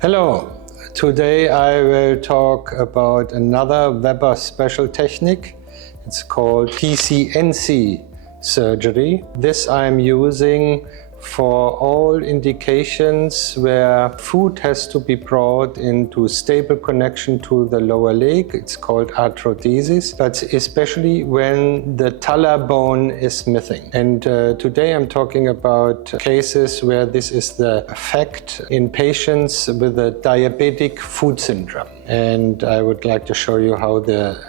Hello, today I will talk about another Weber special technique. It's called TCNC surgery. This I'm using for all indications where food has to be brought into stable connection to the lower leg. It's called arthrodesis, but especially when the talar bone is missing. And today I'm talking about cases where this is the effect in patients with a diabetic foot syndrome. And I would like to show you how the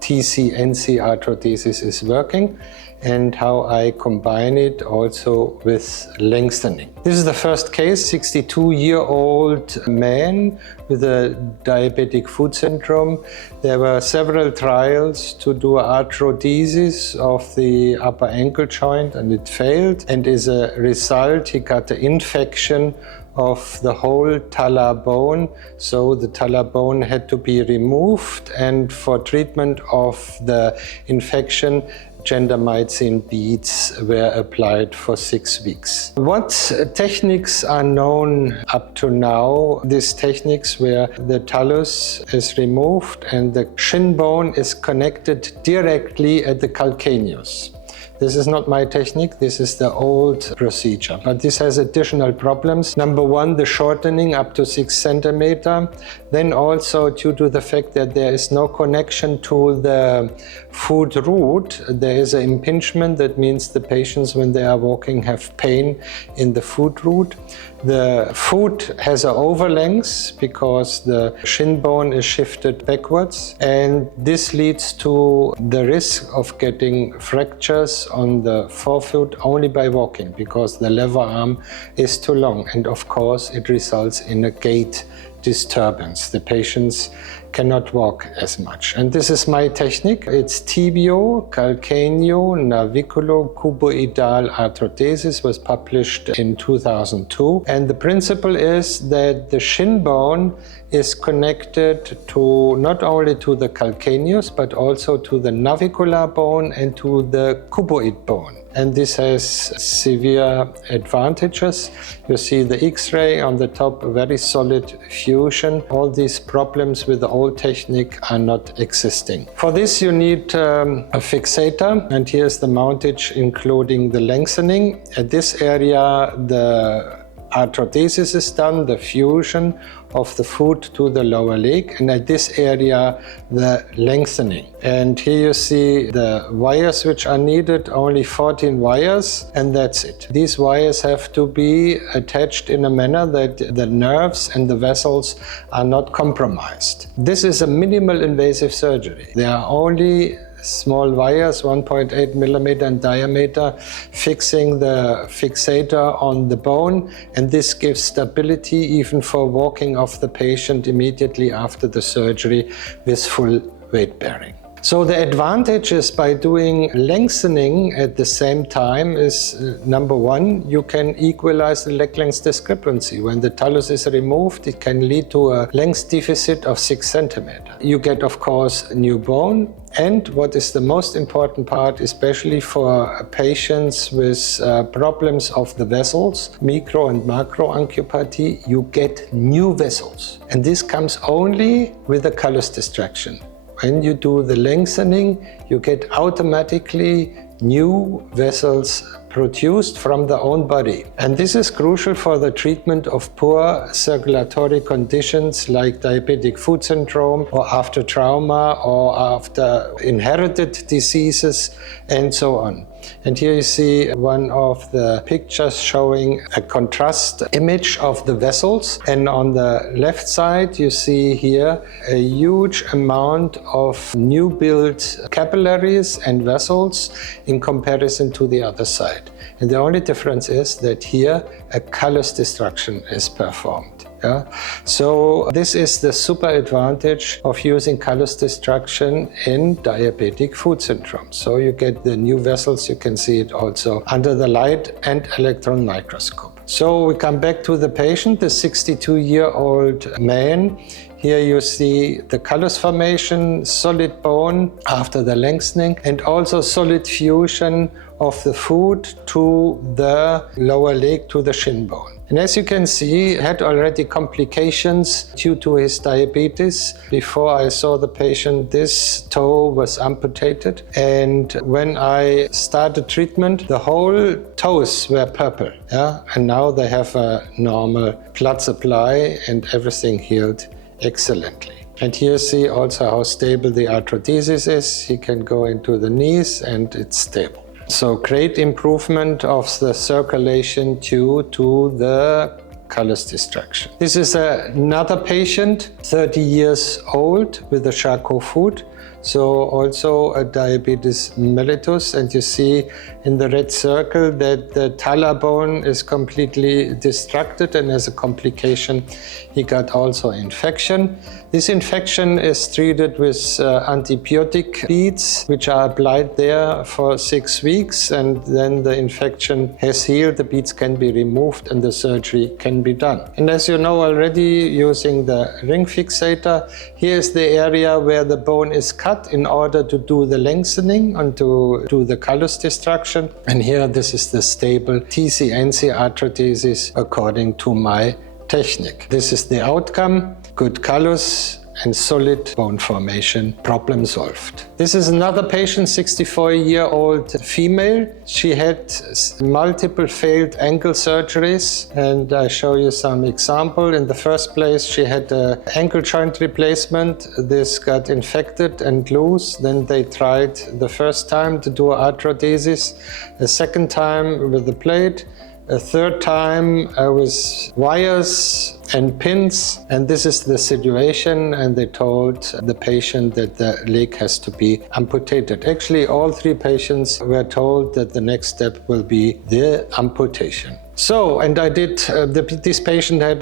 TCNC arthrodesis is working and how I combine it also with lengthening. This is the first case, 62-year-old man with a diabetic foot syndrome. There were several trials to do arthrodesis of the upper ankle joint and it failed, and as a result he got an infection of the whole talar bone. So the talar bone had to be removed, and for treatment of the infection gentamicin beads were applied for 6 weeks. What techniques are known up to now? These techniques where the talus is removed and the shin bone is connected directly at the calcaneus. This is not my technique, this is the old procedure. But this has additional problems. Number one, the shortening up to 6 centimeters. Then also due to the fact that there is no connection to the foot root, there is an impingement. That means the patients, when they are walking, have pain in the foot root. The foot has an overlength because the shin bone is shifted backwards, and this leads to the risk of getting fractures on the forefoot only by walking, because the lever arm is too long, and of course it results in a gait disturbance. The patients cannot walk as much. And this is my technique. It's tibio calcaneo naviculo cuboidal arthrodesis, was published in 2002. And the principle is that the shin bone is connected to not only to the calcaneus, but also to the navicular bone and to the cuboid bone. And this has severe advantages. You see the X-ray on the top, a very solid fusion. All these problems with the old technique are not existing. For this you need a fixator, and here's the mountage including the lengthening. At this area the arthrodesis is done, the fusion of the foot to the lower leg, and at this area the lengthening. And here you see the wires which are needed, only 14 wires, and that's it. These wires have to be attached in a manner that the nerves and the vessels are not compromised. This is a minimal invasive surgery. There are only small wires, 1.8 millimeter in diameter, fixing the fixator on the bone, and this gives stability even for walking of the patient immediately after the surgery with full weight bearing. So the advantages by doing lengthening at the same time is, number one, you can equalize the leg length discrepancy. When the talus is removed, it can lead to a length deficit of 6 centimeters. You get, of course, new bone. And what is the most important part, especially for patients with problems of the vessels, micro and macro angiopathy, you get new vessels. And this comes only with a callus distraction. When you do the lengthening, you get automatically new vessels produced from the own body. And this is crucial for the treatment of poor circulatory conditions like diabetic foot syndrome, or after trauma, or after inherited diseases, and so on. And here you see one of the pictures showing a contrast image of the vessels. And on the left side, you see here a huge amount of new built capillaries and vessels in comparison to the other side. And the only difference is that here a callus destruction is performed. Yeah? So this is the super advantage of using callus destruction in diabetic foot syndrome. So you get the new vessels, you can see it also under the light and electron microscope. So we come back to the patient, the 62-year-old man. Here you see the callus formation, solid bone after the lengthening, and also solid fusion of the foot to the lower leg, to the shin bone. And as you can see, he had already complications due to his diabetes. Before I saw the patient, this toe was amputated. And when I started treatment, the whole toes were purple. Yeah? And now they have a normal blood supply and everything healed excellently. And here you see also how stable the arthrodesis is. He can go into the knees and it's stable. So great improvement of the circulation due to the callus destruction. This is another patient, 30 years old, with a Charcot foot. So also a diabetes mellitus, and you see in the red circle that the talar bone is completely destructed, and as a complication he got also infection. This infection is treated with antibiotic beads, which are applied there for 6 weeks, and then the infection has healed, the beads can be removed and the surgery can be done. And as you know already, using the ring fixator, here is the area where the bone is cut in order to do the lengthening and to do the callus destruction. And here this is the stable TCNC arthrodesis according to my technique. This is the outcome, good callus and solid bone formation, problem solved. This is another patient, 64-year-old female. She had multiple failed ankle surgeries, and I show you some example. In the first place, she had an ankle joint replacement. This got infected and loose. Then they tried the first time to do arthrodesis, a second time with the plate, a third time with wires and pins, and this is the situation, and they told the patient that the leg has to be amputated. Actually, all 3 patients were told that the next step will be the amputation. So, and I did, this patient had,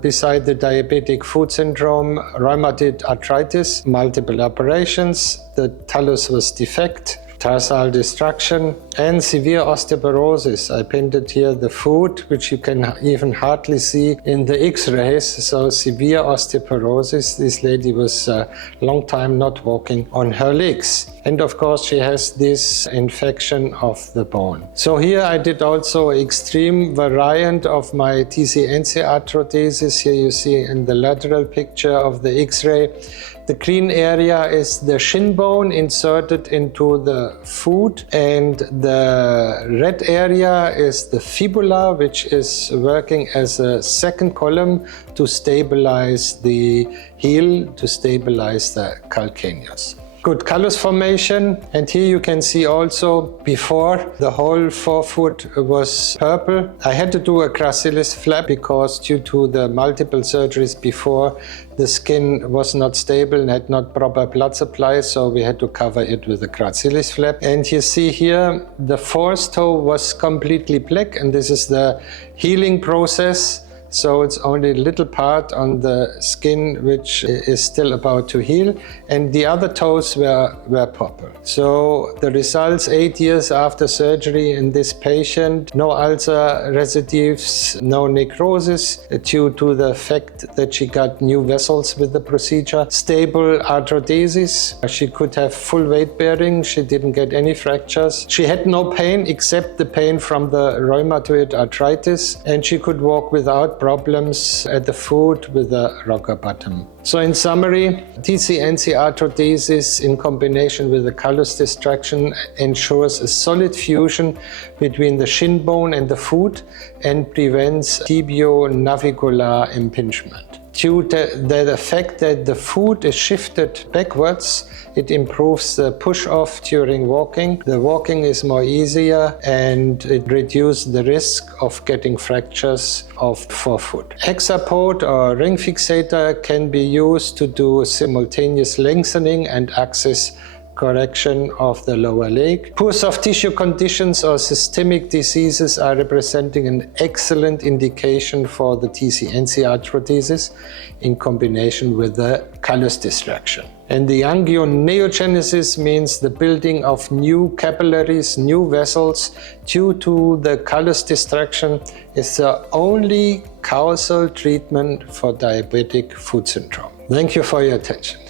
beside the diabetic foot syndrome, rheumatoid arthritis, multiple operations, the talus was defect, tarsal destruction, and severe osteoporosis. I painted here the foot, which you can even hardly see in the x-rays. So severe osteoporosis. This lady was a long time not walking on her legs. And of course she has this infection of the bone. So here I did also extreme variant of my TCNC arthrodesis. Here you see in the lateral picture of the x-ray, the green area is the shin bone inserted into the foot, and the red area is the fibula, which is working as a second column to stabilize the heel, to stabilize the calcaneus. Good callus formation, and here you can see also before the whole forefoot was purple. I had to do a gracilis flap because due to the multiple surgeries before, the skin was not stable and had not proper blood supply, so we had to cover it with a gracilis flap. And you see here the fourth toe was completely black, and this is the healing process. So it's only a little part on the skin which is still about to heal, and the other toes were purple. So the results 8 years after surgery in this patient: no ulcer residues, no necrosis due to the fact that she got new vessels with the procedure, stable arthrodesis, she could have full weight bearing, she didn't get any fractures, she had no pain except the pain from the rheumatoid arthritis, and she could walk without problems at the foot with a rocker bottom. So in summary, TCNC arthrodesis in combination with the callus destruction ensures a solid fusion between the shin bone and the foot and prevents tibio-navicular impingement. Due to the fact that the foot is shifted backwards, it improves the push-off during walking. The walking is more easier and it reduces the risk of getting fractures of forefoot. Hexapod or ring fixator can be used to do simultaneous lengthening and axis correction of the lower leg. Poor soft tissue conditions or systemic diseases are representing an excellent indication for the TCNC arthrodesis in combination with the callus destruction. And the angioneogenesis means the building of new capillaries, new vessels due to the callus destruction, is the only causal treatment for diabetic foot syndrome. Thank you for your attention.